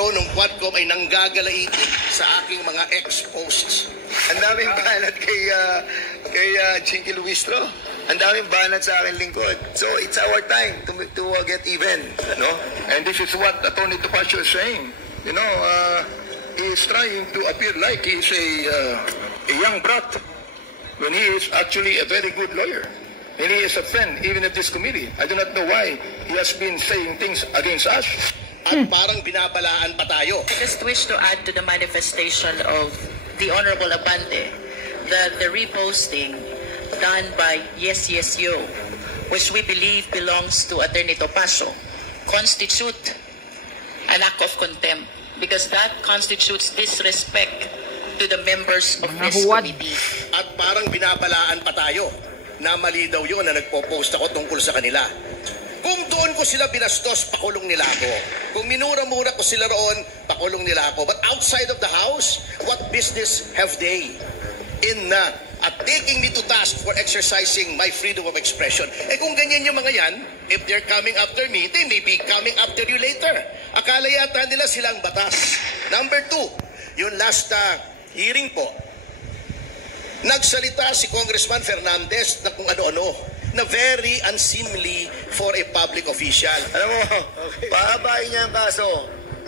miyembro ng Quadcom ay nanggagalaiti sa aking mga ex-posts. Ang daming banat kay Chinky Luistro. Ang daming banat sa akin lingkod. So it's our time to get even. No? And this is what Atty. Topacio is saying. You know, he is trying to appear like he is a young brat when he is actually a very good lawyer. And he is a friend even at this committee. I do not know why he has been saying things against us. At parang binabalaan pa tayo. I just wish to add to the manifestation of the Honorable Abante that the reposting done by Yes Yes Yo, which we believe belongs to Atty. Topacio, constitute an act of contempt because that constitutes disrespect to the members of this committee. At parang binabalaan pa tayo na mali daw yun na nagpo-post ako tungkol sa kanila. Kung doon ko sila binastos, pakulong nila ako. Kung minura-mura ko sila roon, pakulong nila ako. But outside of the house, what business have they in at taking me to task for exercising my freedom of expression? Eh kung ganyan yung mga yan, if they're coming after me, they may be coming after you later. Akala yata nila silang batas. Number 2, yung last hearing po, nagsalita si Congressman Fernandez na kung ano-ano, na very unseemly for a public official. Alam mo, pahabain niya ang kaso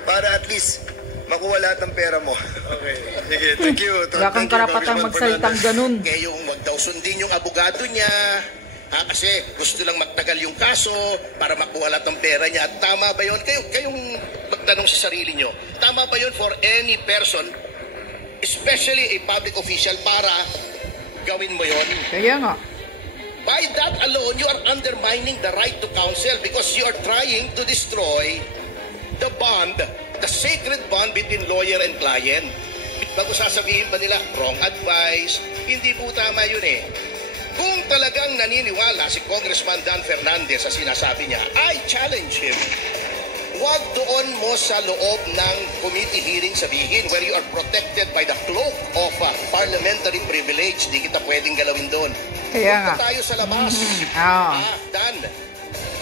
para at least makuha lahat ng pera mo. Okay. Sige, thank you. Wala kang karapatang magsalitang ganun. Kaya yung wag daw sundin yung abogado niya, kasi gusto lang magtagal yung kaso para makuha lahat ng pera niya. At tama ba yun? Kayong magtanong sa sarili nyo, tama ba yun for any person, especially a public official, para gawin mo yun? Kaya nga. By that alone, you are undermining the right to counsel because you are trying to destroy the bond, the sacred bond between lawyer and client. Bago sasabihin pa nila, wrong advice, hindi po tama yun eh. Kung talagang naniniwala si Congressman Dan Fernandez sa sinasabi niya, I challenge him. Huwag doon mo sa loob ng committee hearing sabihin where you are protected by the cloak of parliamentary privilege. Di kita pwedeng galawin doon. Kaya nga. Tayo sa labas. Dan,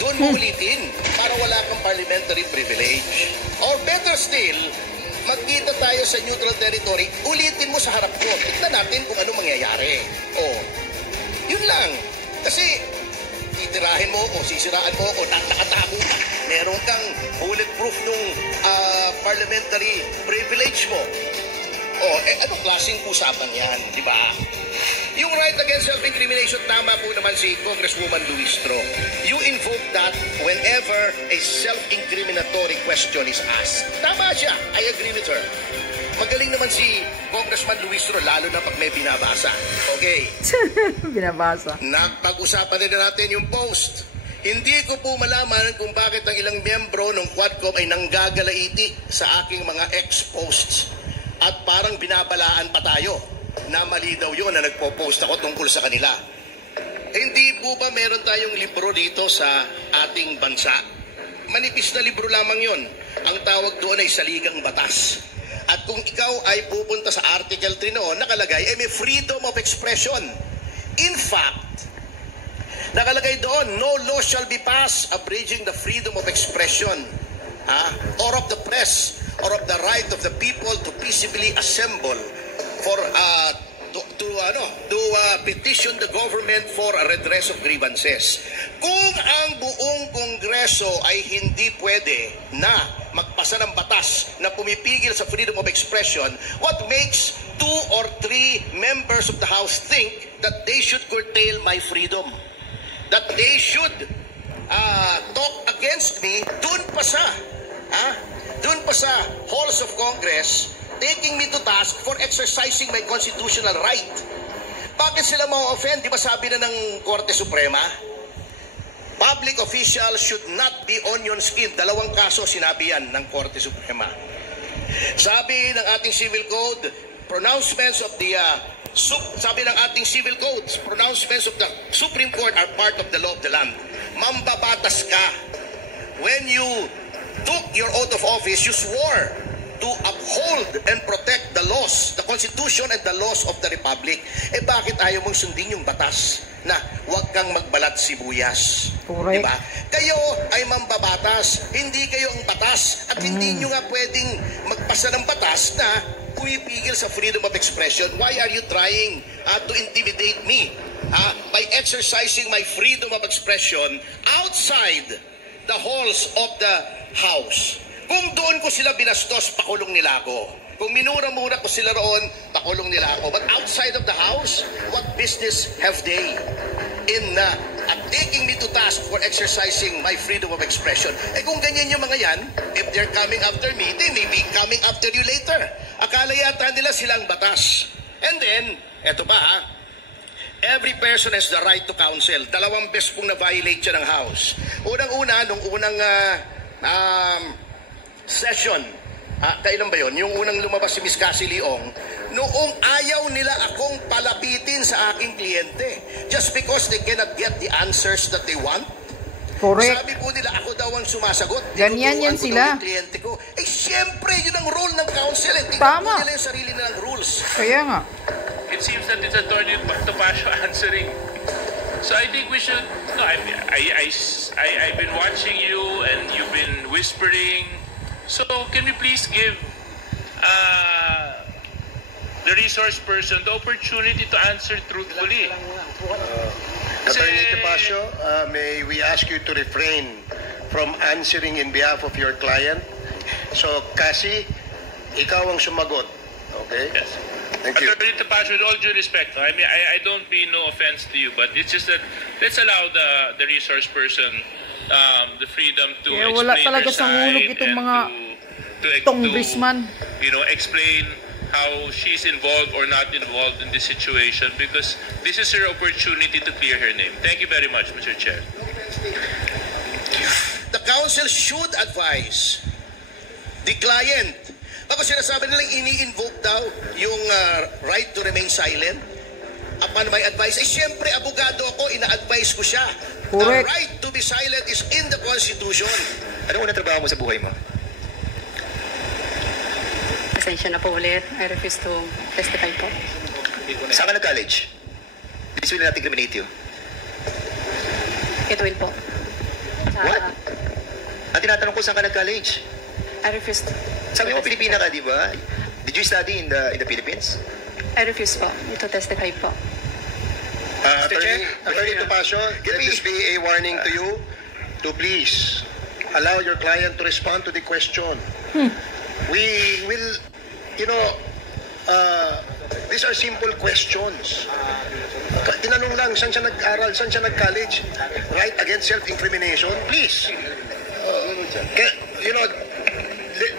doon mo ulitin para wala kang parliamentary privilege. Or better still, magkita tayo sa neutral territory, ulitin mo sa harap ko. Tignan natin kung ano mangyayari. Yun lang. Kasi titirahin mo ako, sisiraan mo ako, nakatago ka. Meron kang bulletproof nung parliamentary privilege mo. Anong klaseng usapan yan, di ba? Yung right against self-incrimination, tama po naman si Congresswoman Luistro. You invoke that whenever a self-incriminatory question is asked. Tama siya. I agree with her. Magaling naman si Congressman Luistro, lalo na pag may binabasa. Okay. Binabasa. Napag-usapan din natin yung post. Hindi ko po malaman kung bakit ang ilang miyembro ng Quadcom ay nanggagalaiti sa aking mga ex-posts. At parang binabalaan pa tayo na mali daw yun na nagpo-post ako tungkol sa kanila. Hindi po ba meron tayong libro dito sa ating bansa? Manipis na libro lamang yun. Ang tawag doon ay Saligang Batas. At kung ikaw ay pupunta sa Article 3 noon, nakalagay ay may freedom of expression. In fact, nakalagay doon, no law shall be passed abridging the freedom of expression or of the press or of the right of the people to peaceably assemble for to petition the government for a redress of grievances. Kung ang buong Kongreso ay hindi pwede na magpasa ng batas na pumipigil sa freedom of expression, what makes 2 or 3 members of the House think that they should curtail my freedom? That they should talk against me doon pa sa halls of Congress, taking me to task for exercising my constitutional right. Bakit sila ma-offend? Di ba sabi na ng Korte Suprema? Public officials should not be onion skinned. 2 kaso sinabi yan ng Korte Suprema. Sabi ng ating civil code, pronouncements of the sabi ng ating civil codes, pronouncements of the Supreme Court are part of the law of the land. Mambabatas ka. When you took your oath of office, you swore to uphold and protect the laws, the Constitution and the laws of the Republic. Bakit ayaw mong sundin yung batas? na huwag kang magbalat sibuyas. Correct. Diba? Kayo ay mambabatas, hindi kayo ang batas at hindi nyo nga pwedeng magpasa ng batas na pumipigil sa freedom of expression. Why are you trying to intimidate me by exercising my freedom of expression outside the halls of the House? Kung doon ko sila binastos, pakulong nila ako. Kung minura-mura ko sila roon, pakulong nila ako. But outside of the House, what business have they in taking me to task for exercising my freedom of expression? Eh kung ganyan yung mga yan, if they're coming after me, they may be coming after you later. Akala yata nila silang batas. And then, eto pa every person has the right to counsel. 2 beses pong na-violate siya ng House. Unang-una, nung unang session, kailan ba yun? Yung unang lumabas si Ms. Cassie Leong, noong ayaw nila akong palapitin sa aking kliyente just because they cannot get the answers that they want. Correct. Sabi po nila, ako daw ang sumasagot. Ganyan yan sila. Yung kliyente ko. Eh, siyempre, yun ang role ng counsel. Tama. Tingnan nila yung sarili nilang rules. Kaya nga. It seems that it's Attorney Topacio answering. So I think we should. No, I've been watching you, and you've been whispering. So can we please give the resource person the opportunity to answer truthfully? Attorney Topacio, may we ask you to refrain from answering in behalf of your client? So, Cassie, ikaw ang sumagot. Okay? Yes. Thank you. Attorney Topacio, with all due respect, I mean, I don't mean no offense to you, but it's just that let's allow the resource person the freedom to Kaya explain wala talaga her sa hulog side itong and mga to congressman. explain how she's involved or not involved in this situation, because this is her opportunity to clear her name. Thank you very much, Mr. Chair. The counsel should advise the client. Tapos sinasabi nilang ini-invoke daw yung right to remain silent upon my advice. Eh siyempre, abogado ako, ina-advise ko siya. Correct. The right to be silent is in the Constitution. Ano unang trabaho mo sa buhay mo? Pasensya na po ulit. I refuse to testify po. Saan ka nag-college? This will not incriminate you. It will po. What? Ang tinatanong ko, saan ka nag-college? I refuse to. Sabi mo, Pilipina ka, di ba? Did you study in the Philippines? I refuse po to testify po. Attorney Topacio, let this be a warning to you to please allow your client to respond to the question. We will, these are simple questions. Tinanong lang, saan siya nag-aral, saan siya nag-college? Right against self-incrimination? Please.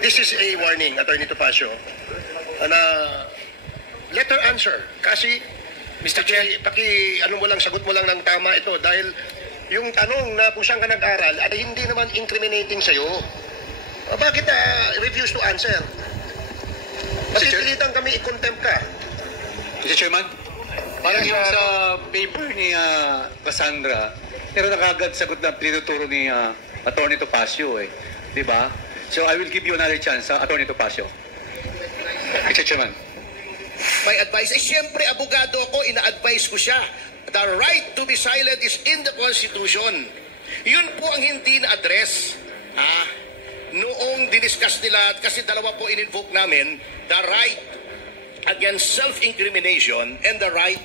This is a warning, Attorney Topacio. Let her answer. Kasi, Mr. Chair, sagot mo lang ng tama ito dahil yung tanong na kung saan ka nag-aral ay hindi naman incriminating sa'yo. Bakit refuse to answer? Masipilitan kami i-contempt ka. Mr. Chairman, parang yung sa paper ni Cassandra, pero nakagad sagot na tinuturo ni Attorney Topacio di ba? So I will give you another chance, Attorney Topacio. Mr. Chairman. My advice, siyempre, abogado ako, ina-advise ko siya. The right to be silent is in the Constitution. Yun po ang hindi na-address. Noong diniscuss nila, kasi dalawa po in-invoke namin, the right against self-incrimination and the right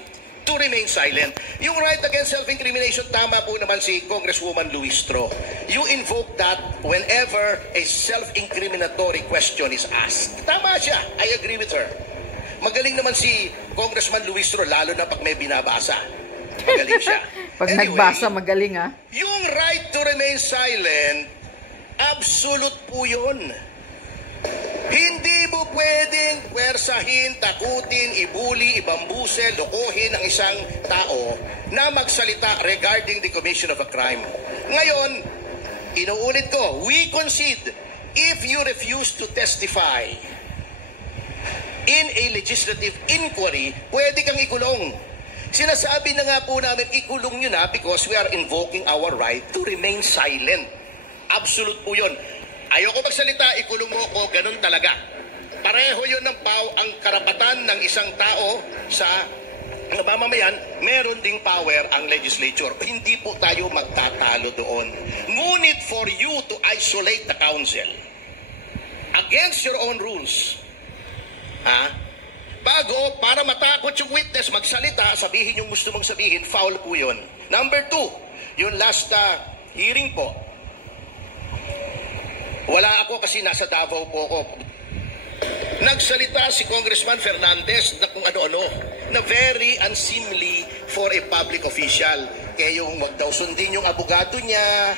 to remain silent. Yung right against self-incrimination, tama po naman si Congresswoman Luistro. You invoke that whenever a self-incriminatory question is asked. Tama siya. I agree with her. Magaling naman si Congressman Luistro, lalo na pag may binabasa. Magaling siya. Pag nagbasa, magaling Yung right to remain silent, absolute po yun. Hindi mo pwedeng pwersahin, takutin, ibuli, ibambusel, lokohin ang isang tao na magsalita regarding the commission of a crime. Ngayon, inuulit ko, we concede, if you refuse to testify in a legislative inquiry, pwede kang ikulong. Sinasabi na nga po namin, ikulong nyo na because we are invoking our right to remain silent. Absolute po yun. Ayoko magsalita, ikulong mo ako, ganun talaga. Pareho yun ang karapatan ng isang tao sa ng mamamayan, meron ding power ang legislature. Hindi po tayo magtatalo doon. Ngunit for you to isolate the council against your own rules, bago, para matakot yung witness magsalita, sabihin yung gusto mong sabihin, foul po yun. Number 2, yung last hearing po, wala ako kasi nasa Davao po ako. Nagsalita si Congressman Fernandez na kung ano-ano, na very unseemly for a public official. Kaya yung wag daw sundin yung abogado niya,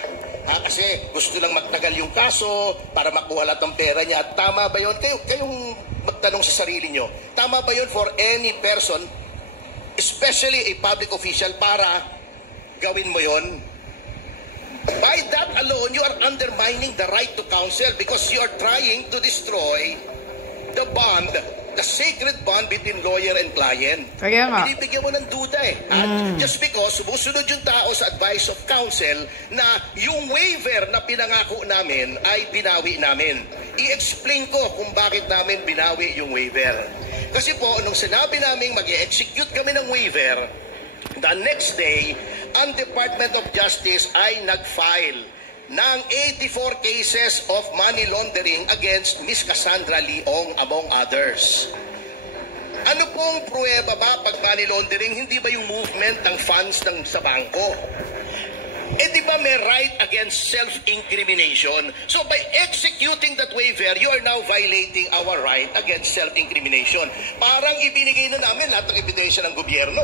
kasi gusto lang magtagal yung kaso para makuha lahat ng pera niya. At tama ba yun? Kayong magtanong sa sarili nyo, tama ba yun for any person, especially a public official, para gawin mo yun? By that alone, you are undermining the right to counsel because you are trying to destroy the bond, the sacred bond between lawyer and client. Kaya nga. Binibigyan mo ng duda just because sumusunod yung tao sa advice of counsel na yung waiver na pinangako namin ay binawi namin. I-explain ko kung bakit namin binawi yung waiver. Kasi po, nung sinabi namin mag-execute kami ng waiver, the next day, ang Department of Justice ay nag-file ng 84 cases of money laundering against Miss Cassandra Leong, among others. Ano pong pruweba ba pag money laundering? Hindi ba yung movement ng funds sa bangko? Di ba may right against self-incrimination? So by executing that waiver, you are now violating our right against self-incrimination. Parang ibinigay na namin lahat ng ebidensya ng gobyerno.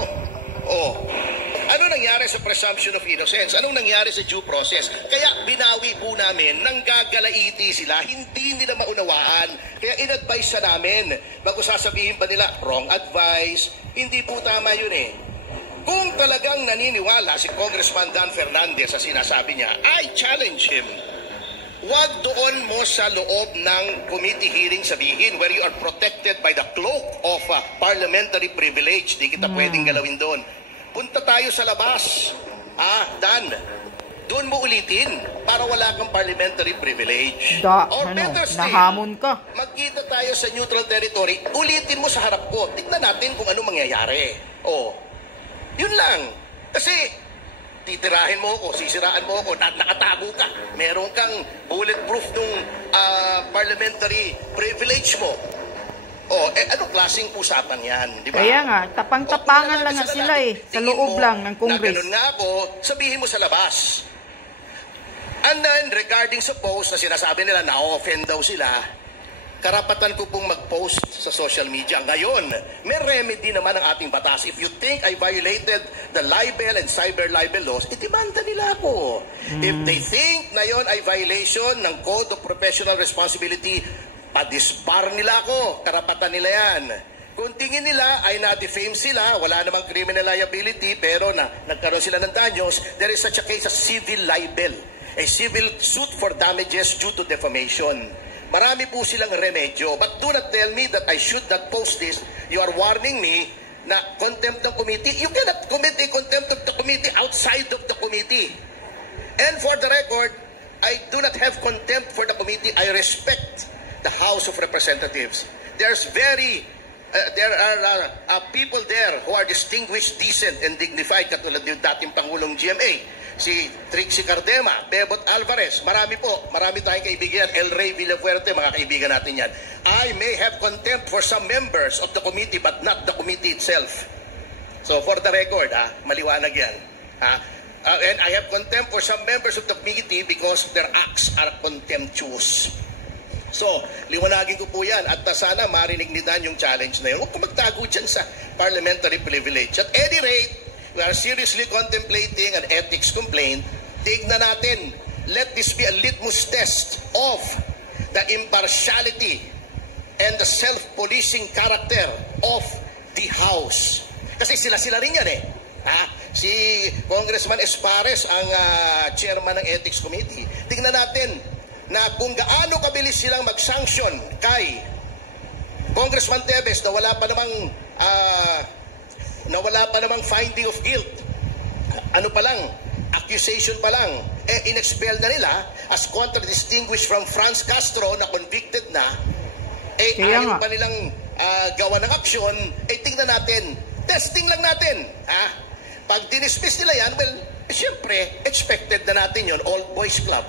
Ano nangyari sa presumption of innocence? Anong nangyari sa due process? Kaya binawi po namin, nanggagalaiti sila, hindi nila maunawaan. Kaya in-advise sa namin, bago sasabihin pa nila, wrong advice, hindi po tama yun Kung talagang naniniwala si Congressman Dan Fernandez sa sinasabi niya, I challenge him. Huwag doon mo sa loob ng committee hearing sabihin where you are protected by the cloak of parliamentary privilege. Di kita pwedeng galawin doon. Punta tayo sa labas. Dan, doon mo ulitin para wala kang parliamentary privilege. Or better still, nahamon ka. magkita tayo sa neutral territory, ulitin mo sa harap ko. Tignan natin kung ano mangyayari. Yun lang. Kasi titirahin mo ako, sisiraan mo ako, nakatago ka. Meron kang bulletproof nung parliamentary privilege mo. Anong klaseng usapan yan? Di ba? Kaya nga, tapang-tapangan lang nga sila sa loob lang ng Congress. Na ganun nga ako, sabihin mo sa labas. And then, regarding sa post na sinasabi nila, na-offend daw sila, karapatan ko pong mag-post sa social media. Ngayon, may remedy naman ang ating batas. If you think I violated the libel and cyber libel laws, itimanda nila ako. If they think na yon ay violation ng Code of Professional Responsibility, padisbar nila ako. Karapatan nila yan. Kung tingin nila ay na-defame sila, wala namang criminal liability, pero nagkaroon sila ng danyos, there is such a case as civil libel. A civil suit for damages due to defamation. Marami po silang remedyo. But do not tell me that I should not post this. You are warning me na contempt ng committee. You cannot commit a contempt of the committee outside of the committee. And for the record, I do not have contempt for the committee. I respect the House of Representatives. There are people there who are distinguished, decent, and dignified, katulad ng dating Pangulong GMA, si Trixie Cardema, Bebot Alvarez, marami tayong kaibigan, El Rey Villafuerte, mga kaibigan natin yan. I may have contempt for some members of the committee, but not the committee itself. So for the record, maliwanag yan. And I have contempt for some members of the committee because their acts are contemptuous. So, liwanagin ko po yan at sana marinig ni Dan yung challenge na yun. Huwag ko magtago dyan sa parliamentary privilege. At any rate, we are seriously contemplating an ethics complaint. Tignan natin, let this be a litmus test of the impartiality and the self-policing character of the House. Kasi sila rin yan Si Congressman Espares ang chairman ng Ethics Committee. Tignan natin na kung gaano kabilis silang mag-sanction kay Congressman Tevez na wala pa namang finding of guilt. Ano pa lang, accusation pa lang, in-expel na nila as contradistinguished from Franz Castro na convicted na, ayaw pa nilang gawa ng aksyon, tingnan natin Testing lang natin. Pag dinismiss nila yan, well, siyempre, expected na natin yon, old boys club.